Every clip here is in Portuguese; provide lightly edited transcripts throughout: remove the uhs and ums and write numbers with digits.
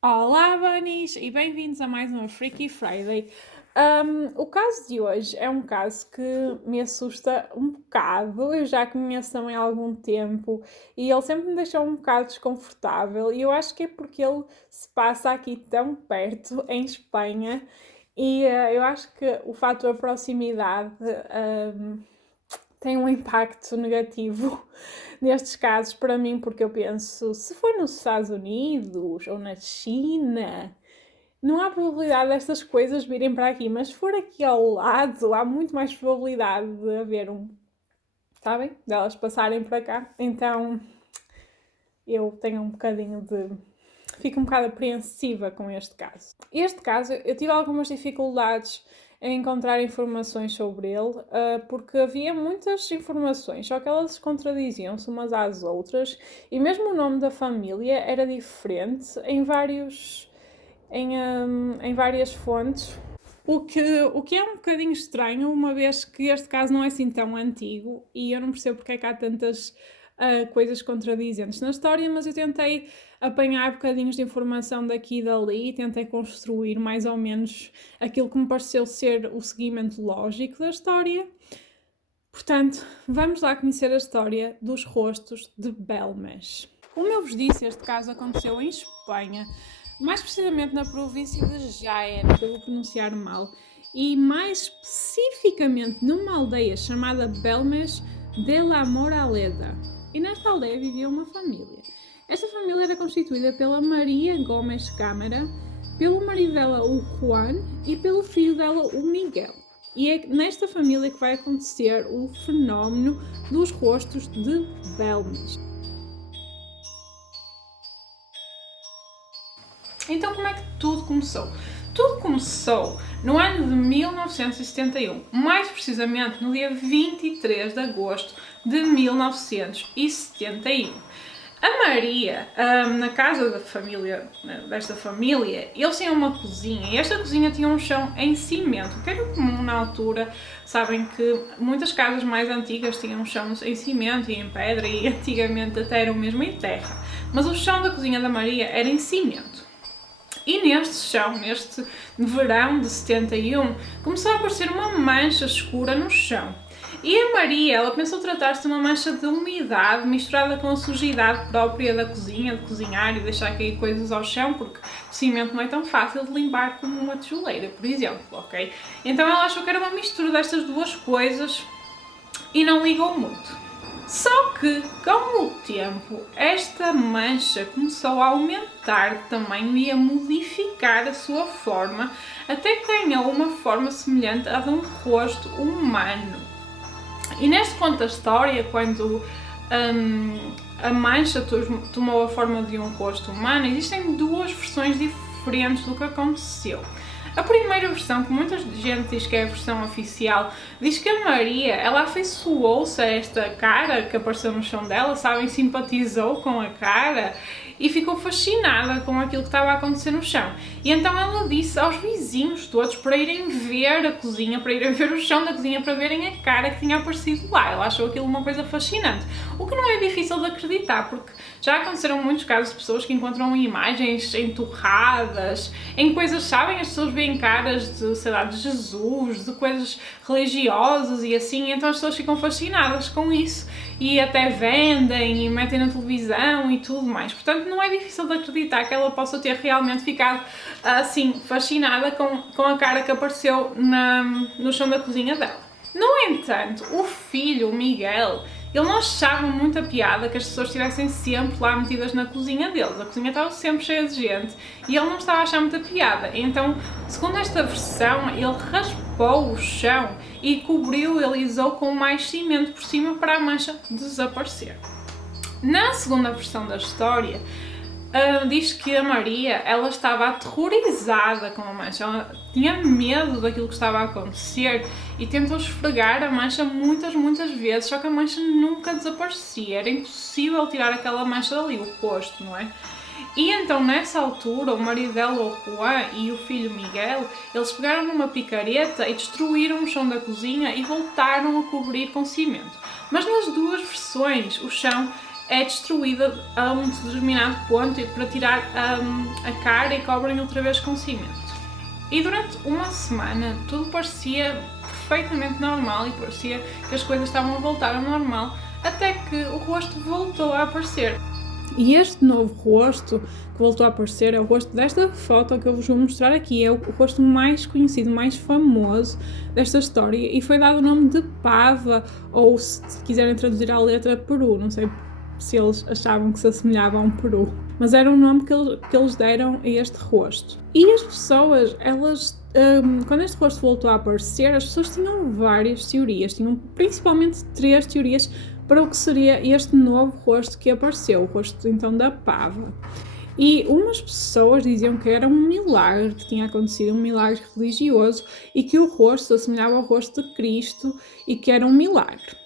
Olá, Bunnies, e bem-vindos a mais uma Freaky Friday. O caso de hoje é um caso que me assusta um bocado. Eu já conheço também há algum tempo e ele sempre me deixou um bocado desconfortável. E eu acho que é porque ele se passa aqui tão perto, em Espanha, e eu acho que o fator proximidade tem um impacto negativo nestes casos para mim, porque eu penso, se for nos Estados Unidos ou na China, não há probabilidade destas coisas virem para aqui, mas se for aqui ao lado, há muito mais probabilidade de haver sabem? Delas passarem para cá. Então eu tenho um bocadinho de. Fico um bocado apreensiva com este caso. Este caso, eu tive algumas dificuldades em encontrar informações sobre ele, porque havia muitas informações, só que elas contradiziam-se umas às outras, e mesmo o nome da família era diferente em várias fontes. O que é um bocadinho estranho, uma vez que este caso não é assim tão antigo e eu não percebo porque é que há tantas coisas contradizentes na história, mas eu tentei apanhar bocadinhos de informação daqui e dali e tentei construir mais ou menos aquilo que me pareceu ser o seguimento lógico da história. Portanto, vamos lá conhecer a história dos rostos de Belmes. Como eu vos disse, este caso aconteceu em Espanha, mais precisamente na província de Jaén, que eu vou pronunciar mal, e mais especificamente numa aldeia chamada Belmes de la Moraleda. E nesta aldeia vivia uma família. Esta família era constituída pela Maria Gomes Câmara, pelo marido dela, o Juan, e pelo filho dela, o Miguel. E é nesta família que vai acontecer o fenómeno dos rostos de Belmes. Então, como é que tudo começou? Tudo começou no ano de 1971, mais precisamente no dia 23 de agosto de 1971. A Maria, na casa desta família, eles tinham uma cozinha e esta cozinha tinha um chão em cimento, que era comum na altura. Sabem que muitas casas mais antigas tinham chãos em cimento e em pedra e antigamente até eram mesmo em terra. Mas o chão da cozinha da Maria era em cimento. E neste chão, neste verão de 71, começou a aparecer uma mancha escura no chão. E a Maria, ela pensou tratar-se de uma mancha de umidade misturada com a sujidade própria da cozinha, de cozinhar e deixar cair coisas ao chão, porque o cimento não é tão fácil de limpar como uma tijoleira, por exemplo, ok? Então ela achou que era uma mistura destas duas coisas e não ligou muito. Só que, com o tempo, esta mancha começou a aumentar de tamanho e a modificar a sua forma, até que ganhou uma forma semelhante à de um rosto humano. E neste ponto da história, quando a mancha tomou a forma de um rosto humano, existem duas versões diferentes do que aconteceu. A primeira versão, que muita gente diz que é a versão oficial, diz que a Maria, ela afeiçoou-se a esta cara que apareceu no chão dela, sabem, simpatizou com a cara e ficou fascinada com aquilo que estava a acontecer no chão. E então ela disse aos vizinhos todos para irem ver a cozinha, para irem ver o chão da cozinha, para verem a cara que tinha aparecido lá. Ela achou aquilo uma coisa fascinante. O que não é difícil de acreditar, porque já aconteceram muitos casos de pessoas que encontram imagens entorradas, em coisas, sabem, as pessoas veem caras de, sei lá, de Jesus, de coisas religiosas e assim, então as pessoas ficam fascinadas com isso e até vendem e metem na televisão e tudo mais. Portanto, não é difícil de acreditar que ela possa ter realmente ficado assim, fascinada com a cara que apareceu no chão da cozinha dela. No entanto, o filho, o Miguel, ele não achava muita piada que as pessoas estivessem sempre lá metidas na cozinha deles. A cozinha estava sempre cheia de gente e ele não estava a achar muita piada. Então, segundo esta versão, ele raspou o chão e cobriu, ele alisou com mais cimento por cima para a mancha desaparecer. Na segunda versão da história, diz que a Maria, ela estava aterrorizada com a mancha, ela tinha medo daquilo que estava a acontecer e tentou esfregar a mancha muitas vezes, só que a mancha nunca desaparecia, era impossível tirar aquela mancha dali, o rosto, não é? E então nessa altura o marido dela, o Juan, e o filho Miguel, eles pegaram numa picareta e destruíram o chão da cozinha e voltaram a cobrir com cimento. Mas nas duas versões o chão é destruída a um determinado ponto para tirar a cara e cobrem outra vez com cimento. E durante uma semana tudo parecia perfeitamente normal e parecia que as coisas estavam a voltar ao normal, até que o rosto voltou a aparecer. E este novo rosto que voltou a aparecer é o rosto desta foto que eu vos vou mostrar aqui. É o rosto mais conhecido, mais famoso desta história, e foi dado o nome de Pava, ou se quiserem traduzir à letra, Peru. Não sei se eles achavam que se assemelhava a um peru, mas era o nome que eles deram a este rosto. E as pessoas, quando este rosto voltou a aparecer, as pessoas tinham várias teorias, tinham principalmente 3 teorias para o que seria este novo rosto que apareceu, o rosto então da Pava. E umas pessoas diziam que era um milagre que tinha acontecido, um milagre religioso, e que o rosto assemelhava ao rosto de Cristo e que era um milagre.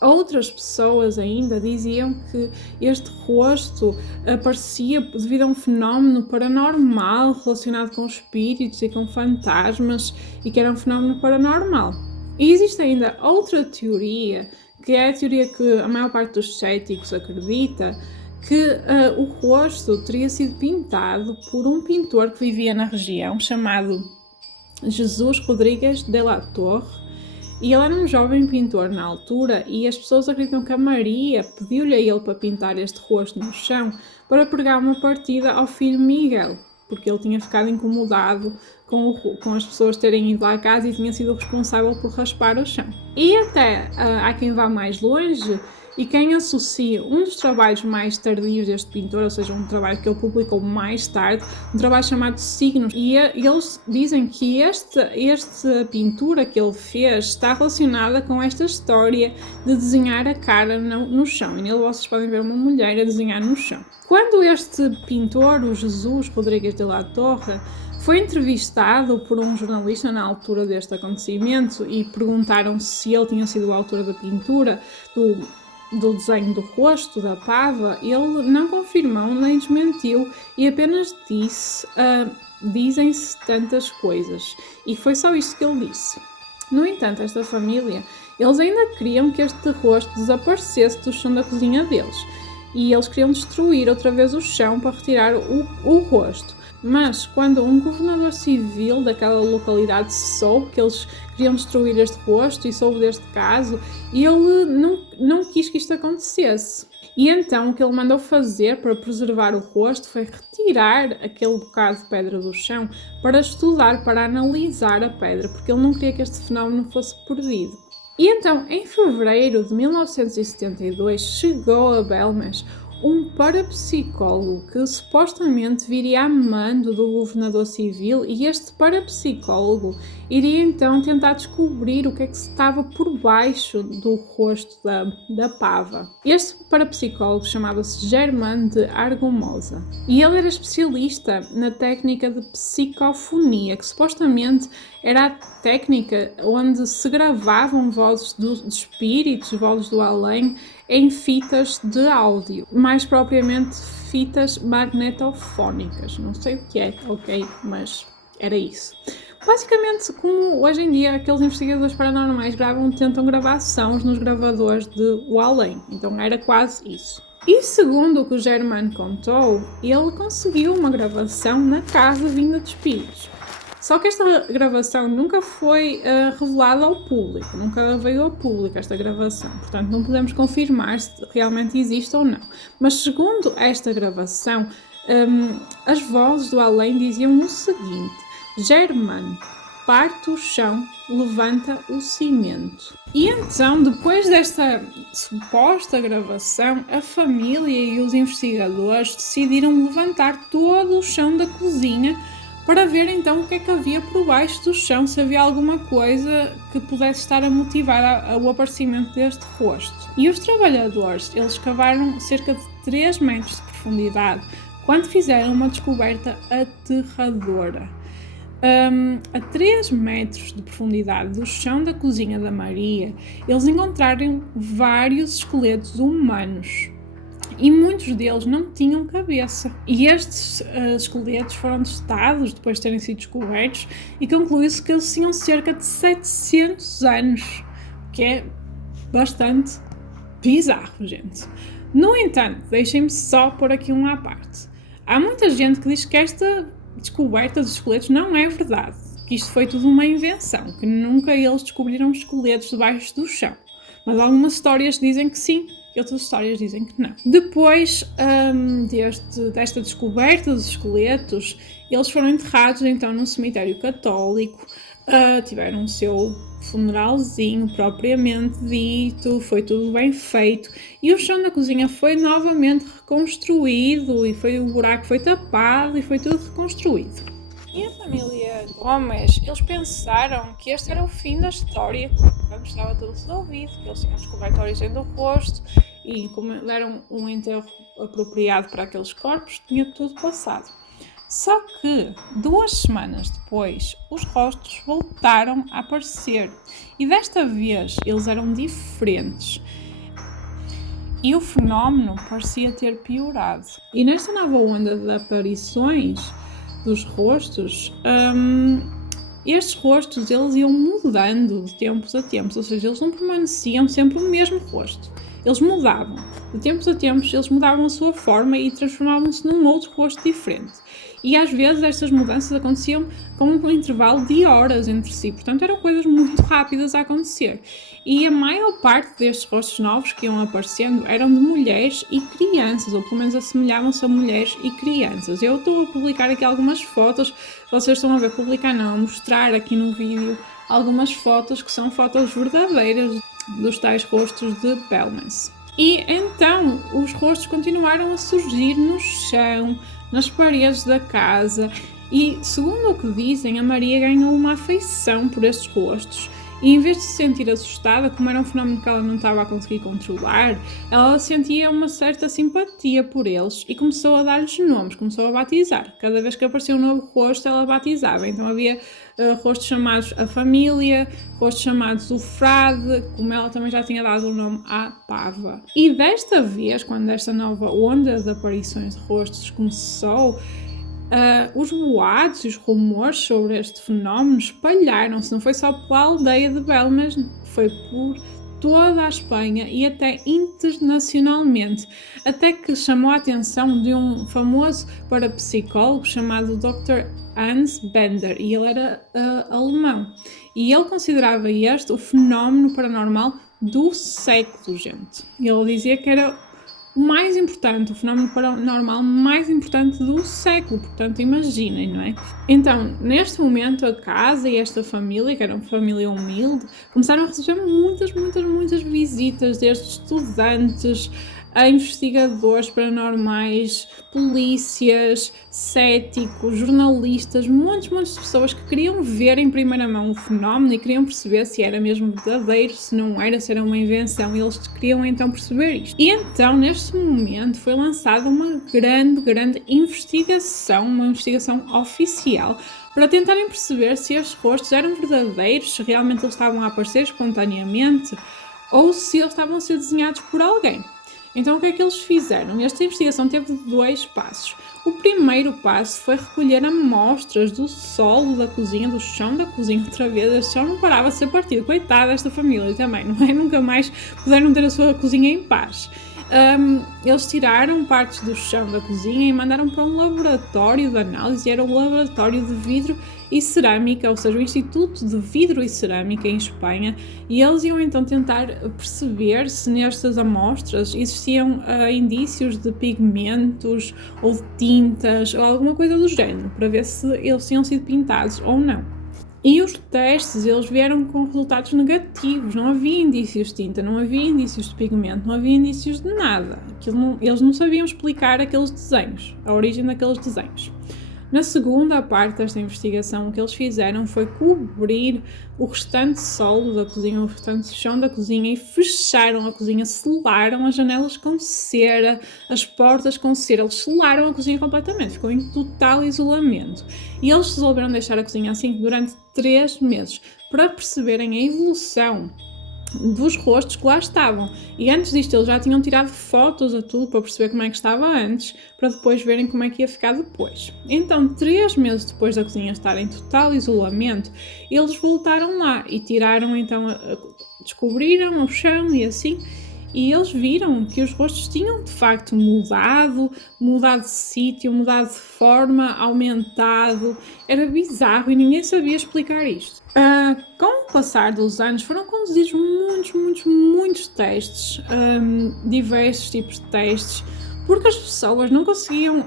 Outras pessoas ainda diziam que este rosto aparecia devido a um fenómeno paranormal relacionado com espíritos e com fantasmas, e que era um fenómeno paranormal. E existe ainda outra teoria, que é a teoria que a maior parte dos céticos acredita, que o rosto teria sido pintado por um pintor que vivia na região, chamado Jesus Rodrigues de la Torre. E ele era um jovem pintor na altura, e as pessoas acreditam que a Maria pediu-lhe a ele para pintar este rosto no chão para pregar uma partida ao filho Miguel, porque ele tinha ficado incomodado com as pessoas terem ido lá à casa e tinha sido responsável por raspar o chão. E até há quem vá mais longe e quem associa um dos trabalhos mais tardios deste pintor, ou seja, um trabalho que ele publicou mais tarde, um trabalho chamado Signos, e eles dizem que esta pintura que ele fez está relacionada com esta história de desenhar a cara no chão, e nele vocês podem ver uma mulher a desenhar no chão. Quando este pintor, o Jesus Rodrigues de la Torre, foi entrevistado por um jornalista na altura deste acontecimento e perguntaram se ele tinha sido o autor da pintura, do desenho do rosto da Pava, ele não confirmou nem desmentiu e apenas disse: dizem-se tantas coisas. E foi só isto que ele disse. No entanto, esta família, eles ainda queriam que este rosto desaparecesse do chão da cozinha deles. E eles queriam destruir outra vez o chão para retirar o rosto. Mas quando um governador civil daquela localidade soube que eles queriam destruir este rosto e soube deste caso, ele não quis que isto acontecesse. E então o que ele mandou fazer para preservar o rosto foi retirar aquele bocado de pedra do chão para estudar, para analisar a pedra, porque ele não queria que este fenómeno fosse perdido. E então, em fevereiro de 1972, chegou a Belmas um parapsicólogo que supostamente viria a mando do governador civil, e este parapsicólogo iria então tentar descobrir o que é que estava por baixo do rosto da Pava. Este parapsicólogo chamava-se Germain de Argumosa e ele era especialista na técnica de psicofonia, que supostamente era a técnica onde se gravavam vozes de espíritos, vozes do além, em fitas de áudio, mais propriamente fitas magnetofónicas. Não sei o que é, ok, mas era isso. Basicamente, como hoje em dia aqueles investigadores paranormais tentam gravar sons nos gravadores de o além, então era quase isso. E segundo o que o Germain contou, ele conseguiu uma gravação na casa vinda de espíritos. Só que esta gravação nunca foi revelada ao público, nunca veio ao público esta gravação, portanto não podemos confirmar se realmente existe ou não. Mas segundo esta gravação, as vozes do além diziam o seguinte: Germain, parte o chão, levanta o cimento. E então, depois desta suposta gravação, a família e os investigadores decidiram levantar todo o chão da cozinha para ver então o que é que havia por baixo do chão, se havia alguma coisa que pudesse estar a motivar o aparecimento deste rosto. E os trabalhadores, eles cavaram cerca de 3 metros de profundidade quando fizeram uma descoberta aterradora. A 3 metros de profundidade do chão da cozinha da Maria, eles encontraram vários esqueletos humanos. E muitos deles não tinham cabeça. E estes esqueletos foram testados depois de terem sido descobertos e concluiu-se que eles tinham cerca de 700 anos, o que é bastante bizarro, gente. No entanto, deixem-me só pôr aqui um à parte. Há muita gente que diz que esta descoberta dos esqueletos não é verdade, que isto foi tudo uma invenção, que nunca eles descobriram os esqueletos debaixo do chão. Mas algumas histórias dizem que sim, e outras histórias dizem que não. Depois desta descoberta dos esqueletos, eles foram enterrados então num cemitério católico, tiveram o seu funeralzinho propriamente dito, foi tudo bem feito e o chão da cozinha foi novamente reconstruído e o buraco foi tapado e foi tudo reconstruído. E a família Gomes, eles pensaram que este era o fim da história, que estava tudo resolvido, que eles tinham descoberto a origem do rosto e como deram um enterro apropriado para aqueles corpos, tinha tudo passado. Só que 2 semanas depois, os rostos voltaram a aparecer e desta vez eles eram diferentes e o fenómeno parecia ter piorado. E nesta nova onda de aparições dos rostos, estes rostos eles iam mudando de tempos a tempos, ou seja, eles não permaneciam sempre o mesmo rosto. Eles mudavam. De tempos a tempos, eles mudavam a sua forma e transformavam-se num outro rosto diferente. E às vezes estas mudanças aconteciam com um intervalo de horas entre si, portanto eram coisas muito rápidas a acontecer. E a maior parte destes rostos novos que iam aparecendo eram de mulheres e crianças, ou pelo menos assemelhavam-se a mulheres e crianças. Eu estou a publicar aqui algumas fotos, vocês estão a ver, publicar não, a mostrar aqui no vídeo algumas fotos que são fotos verdadeiras dos tais rostos de Belmans. E então os rostos continuaram a surgir no chão, nas paredes da casa e, segundo o que dizem, a Maria ganhou uma afeição por estes rostos e em vez de se sentir assustada, como era um fenómeno que ela não estava a conseguir controlar, ela sentia uma certa simpatia por eles e começou a dar-lhes nomes, começou a batizar. Cada vez que aparecia um novo rosto, ela batizava. Então havia rostos chamados a família, rostos chamados o frade, como ela também já tinha dado o nome à pava. E desta vez, quando esta nova onda de aparições de rostos começou, os boatos e os rumores sobre este fenómeno espalharam-se, não foi só pela aldeia de Belmas, foi por toda a Espanha e até internacionalmente, até que chamou a atenção de um famoso parapsicólogo chamado Dr. Hans Bender, e ele era alemão, e ele considerava este o fenómeno paranormal do século, gente. Ele dizia que era o mais importante, o fenómeno paranormal mais importante do século, portanto imaginem, não é? Então, neste momento a casa e esta família, que era uma família humilde, começaram a receber muitas visitas, desde estudantes a investigadores paranormais, polícias, céticos, jornalistas, montes de pessoas que queriam ver em primeira mão o fenómeno e queriam perceber se era mesmo verdadeiro, se não era, se era uma invenção, e eles queriam então perceber isto. E então, neste momento, foi lançada uma grande investigação, uma investigação oficial, para tentarem perceber se estes rostos eram verdadeiros, se realmente eles estavam a aparecer espontaneamente, ou se eles estavam a ser desenhados por alguém. Então o que é que eles fizeram? Esta investigação teve 2 passos. O primeiro passo foi recolher amostras do solo da cozinha, do chão da cozinha, outra vez. Este chão não parava de ser partido. Coitada desta família também, não é? Nunca mais puderam ter a sua cozinha em paz. Eles tiraram partes do chão da cozinha e mandaram para um laboratório de análise, era o laboratório de vidro e cerâmica, ou seja, o Instituto de Vidro e Cerâmica em Espanha, e eles iam então tentar perceber se nestas amostras existiam indícios de pigmentos ou de tintas ou alguma coisa do género, para ver se eles tinham sido pintados ou não. E os testes, eles vieram com resultados negativos, não havia indícios de tinta, não havia indícios de pigmento, não havia indícios de nada. Eles não sabiam explicar aqueles desenhos, a origem daqueles desenhos. Na segunda parte desta investigação, o que eles fizeram foi cobrir o restante solo da cozinha, o restante chão da cozinha e fecharam a cozinha, selaram as janelas com cera, as portas com cera, eles selaram a cozinha completamente, ficou em total isolamento. E eles resolveram deixar a cozinha assim durante 3 meses, para perceberem a evolução dos rostos que lá estavam. E antes disto eles já tinham tirado fotos a tudo para perceber como é que estava antes, para depois verem como é que ia ficar depois. Então, 3 meses depois da cozinha estar em total isolamento, eles voltaram lá e tiraram então, descobriram o chão e assim, e eles viram que os rostos tinham de facto mudado de sítio, mudado de forma, aumentado. Era bizarro e ninguém sabia explicar isto. Com o passar dos anos foram conduzidos muitos testes, diversos tipos de testes, porque as pessoas não conseguiam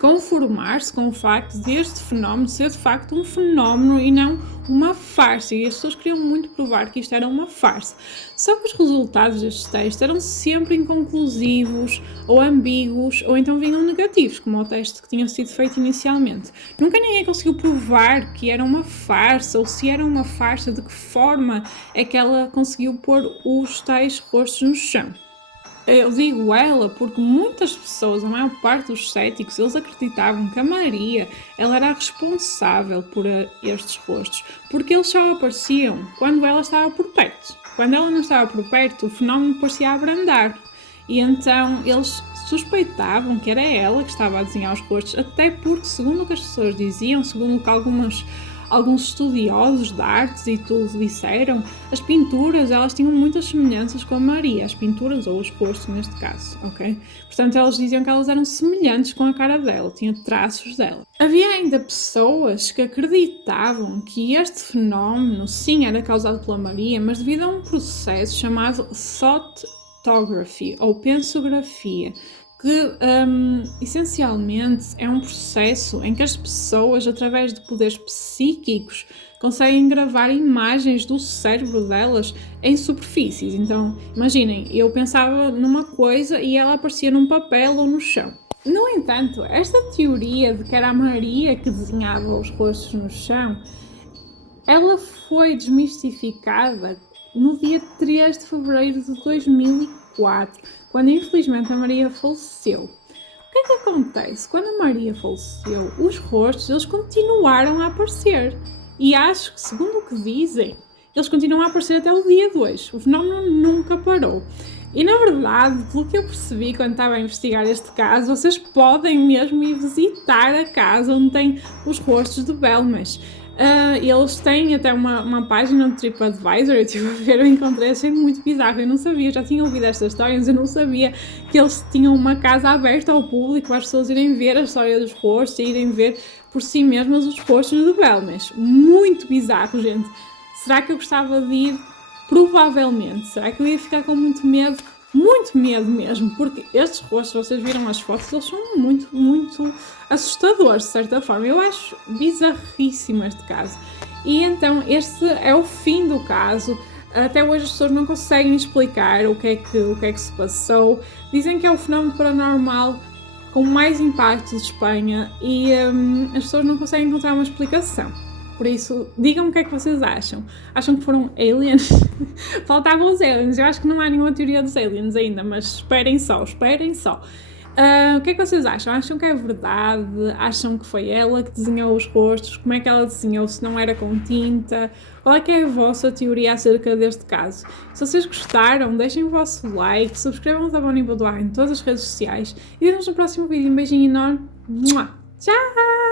conformar-se com o facto de este fenómeno ser de facto um fenómeno e não uma farsa, e as pessoas queriam muito provar que isto era uma farsa. Só que os resultados destes testes eram sempre inconclusivos ou ambíguos, ou então vinham negativos, como o teste que tinha sido feito inicialmente. Nunca ninguém conseguiu provar que era uma farsa, ou se era uma farsa, de que forma é que ela conseguiu pôr os tais rostos no chão. Eu digo ela porque muitas pessoas, a maior parte dos céticos, eles acreditavam que a Maria, ela era a responsável por estes rostos, porque eles só apareciam quando ela estava por perto. Quando ela não estava por perto, o fenómeno parecia abrandar. E então eles suspeitavam que era ela que estava a desenhar os rostos, até porque, segundo o que as pessoas diziam, segundo o que alguns estudiosos de artes e tudo disseram, as pinturas, elas tinham muitas semelhanças com a Maria, as pinturas ou os rostos neste caso, ok? Portanto, elas diziam que elas eram semelhantes com a cara dela, tinha traços dela. Havia ainda pessoas que acreditavam que este fenómeno, sim, era causado pela Maria, mas devido a um processo chamado thoughtography, ou pensografia, que essencialmente é um processo em que as pessoas, através de poderes psíquicos, conseguem gravar imagens do cérebro delas em superfícies. Então, imaginem, eu pensava numa coisa e ela aparecia num papel ou no chão. No entanto, esta teoria de que era a Maria que desenhava os rostos no chão, ela foi desmistificada no dia 3 de fevereiro de 2004, quando infelizmente a Maria faleceu. O que é que acontece? Quando a Maria faleceu, os rostos eles continuaram a aparecer. E acho que, segundo o que dizem, eles continuam a aparecer até o dia 2. O fenómeno nunca parou. E na verdade, pelo que eu percebi quando estava a investigar este caso, vocês podem mesmo ir visitar a casa onde tem os rostos de Belmas. Eles têm até uma página no TripAdvisor, eu estive a ver, eu encontrei, achei muito bizarro, eu não sabia, já tinha ouvido estas histórias, eu não sabia que eles tinham uma casa aberta ao público para as pessoas irem ver a história dos rostos e irem ver por si mesmas os rostos de Belmas. Muito bizarro, gente. Será que eu gostava de ir? Provavelmente. Será que eu ia ficar com muito medo? Muito medo mesmo, porque estes rostos, vocês viram as fotos, eles são muito assustadores de certa forma. Eu acho bizarríssimo este caso. E então este é o fim do caso. Até hoje as pessoas não conseguem explicar o que é que se passou. Dizem que é o fenómeno paranormal com mais impacto de Espanha e as pessoas não conseguem encontrar uma explicação. Por isso, digam-me o que é que vocês acham. Acham que foram aliens? Faltavam os aliens. Eu acho que não há nenhuma teoria dos aliens ainda, mas esperem só. O que é que vocês acham? Acham que é verdade? Acham que foi ela que desenhou os rostos? Como é que ela desenhou se não era com tinta? Qual é que é a vossa teoria acerca deste caso? Se vocês gostaram, deixem o vosso like, subscrevam-se a Bonnie Boudoir em todas as redes sociais e vemos no próximo vídeo. Um beijinho enorme. Tchau!